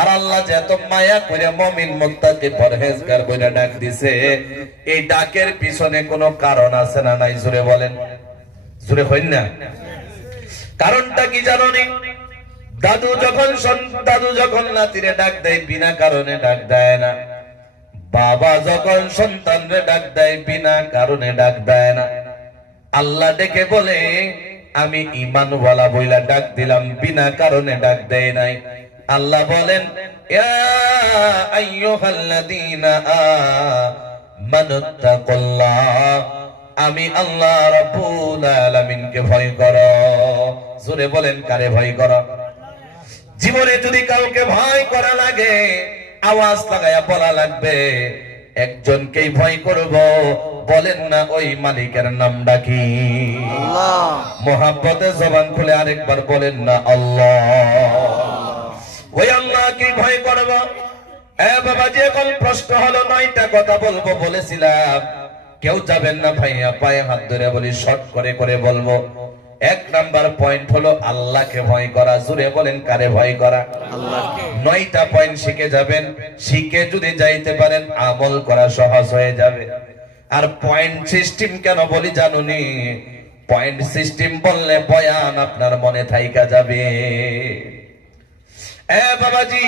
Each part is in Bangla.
আর আল্লাহ যে এত মায়া করে মুমিন মুত্তাকি পরহেজগার বইলা ডাক দিছে, এই ডাকের পিছনে কোনো কারণ আছে না নাই? জোরে বলেন, জোরে হইন না। কারণটা কি জানো নি? দাদু যখন নাতিরে ডাক দেয় বিনা কারণে ডাক দেয় না। বাবা যখন সন্তানরে ডাক দেয় বিনা কারণে ডাক দেয় না। আল্লাহ ডেকে বলে আমি ঈমানওয়ালা বইলা ডাক দিলাম, বিনা কারণে ডাক দেয় নাই। আল্লাহ বলেন ইয়া আইয়ুহাল্লাযীনা আমানুত্তাকুল্লাহ, আমি আল্লাহ রাব্বুল আলামিনকে ভয় করো। জোরে বলেন, কারে ভয় করো? জীবনে যদি কাউকে ভয় করা লাগে আওয়াজ লাগায়া বলা লাগবে একজনকেই ভয় করব, বলেন না ওই মালিকের নামটা কি? আল্লাহ। মোহাব্বতে জবান খুলে আরেকবার বলেন না আল্লাহ। ওই আল্লাহকে ভয় করব। বাবাজি, এখন প্রশ্ন হলো 9টা কথা বলবো বলেছিলাম, কেউ যাবেন না ভাইয়া, পায়ে হাত ধরে বলি, শর্ট করে করে বলবো। 1 নাম্বার পয়েন্ট হলো আল্লাহকে ভয় করা। জোরে বলেন, কারে ভয় করা? আল্লাহকে। 9টা পয়েন্ট শিখে যাবেন, শিখে যদি যাইতে পারেন আমল করা সহজ হয়ে যাবে। আর পয়েন্ট সিস্টেম কেন বলি জানুনি? পয়েন্ট সিস্টেম বললে বয়ান আপনার মনে থাইকা যাবে। বাবাজি,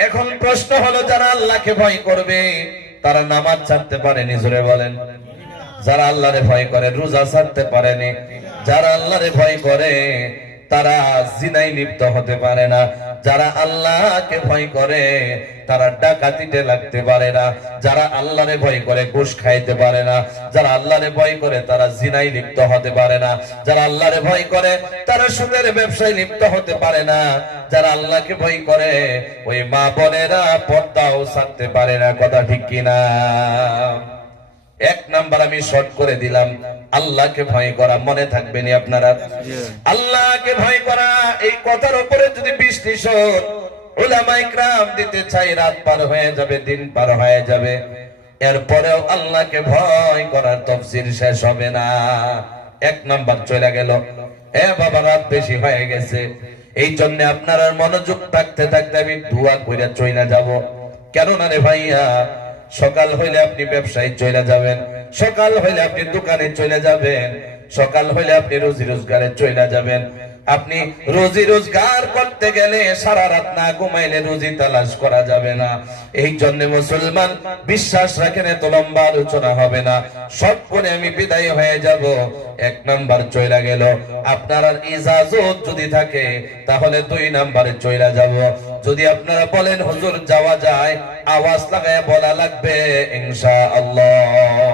এখন প্রশ্ন হলো যারা আল্লাহকে ভয় করবে তারা নামাজ ছাড়তে পারেনি? জোরে বলেন। যারা আল্লাহরে ভয় করে রোজা ছাড়তে পারেনি। যারা আল্লাহরে ভয় করে তারা জিনায় লিপ্ত হতে পারে না। যারা আল্লাহকে ভয় করে তারা ডাকাতিতে লাগতে পারে না। যারা আল্লাহরে ভয় করে ঘুষ খাইতে পারে না। যারা আল্লাহরে ভয় করে তারা জিনায় লিপ্ত হতে পারে না। যারা আল্লাহরে ভয় করে তারা সুদের ব্যবসায় লিপ্ত হতে পারে না। যারা আল্লাহকে ভয় করে ওই মা বোনেরা পর্দাও ছাড়তে পারে না। কথা ঠিক কিনা? 1 নাম্বার আমি শর্ট করে দিলাম, আল্লাহকে ভয় করা। মনে থাকবে নি আপনারা? আল্লাহকে ভয় করা, এই কথার উপরে যদি বিশ্লেষণ উলামায়ে কেরাম দিতে চাই, রাত পার হয়ে যাবে, দিন পার হয়ে যাবে, এরপরেও আল্লাহকে ভয় করার তাফসীর শেষ হবে না। 1 নাম্বার চলে গেল। বাবা, রাত বেশি হয়ে গেছে, এই জন্য আপনার মনোযোগ থাকতে থাকতে আমি দোয়া কইরা চইলা যাব। কেন না রে ভাইয়া, সকাল হইলে আপনি ব্যবসায় চলে যাবেন, সকাল হইলে আপনি দোকানে চলে যাবেন, সকাল হইলে আপনি রুজি রোজগারে চলে যাবেন। আপনি রুজি রোজগার করতে গেলে সারা রাত না ঘুমাইলে রুজি তালাশ করা যাবে না। এই জন্য মুসলমান বিশ্বাস রাখেন, এত লম্বা আলোচনা হবে না, সব করে আমি বিদায় হয়ে যাব। 1 নাম্বার চইলা গেল। আপনার আর ইজাজত যদি থাকে তাহলে 2 নাম্বারে চইলা যাব। যদি আপনারা বলেন হুজুর যাওয়া যায়, আওয়াজ লাগায় বলা লাগবে ইনশাআল্লাহ।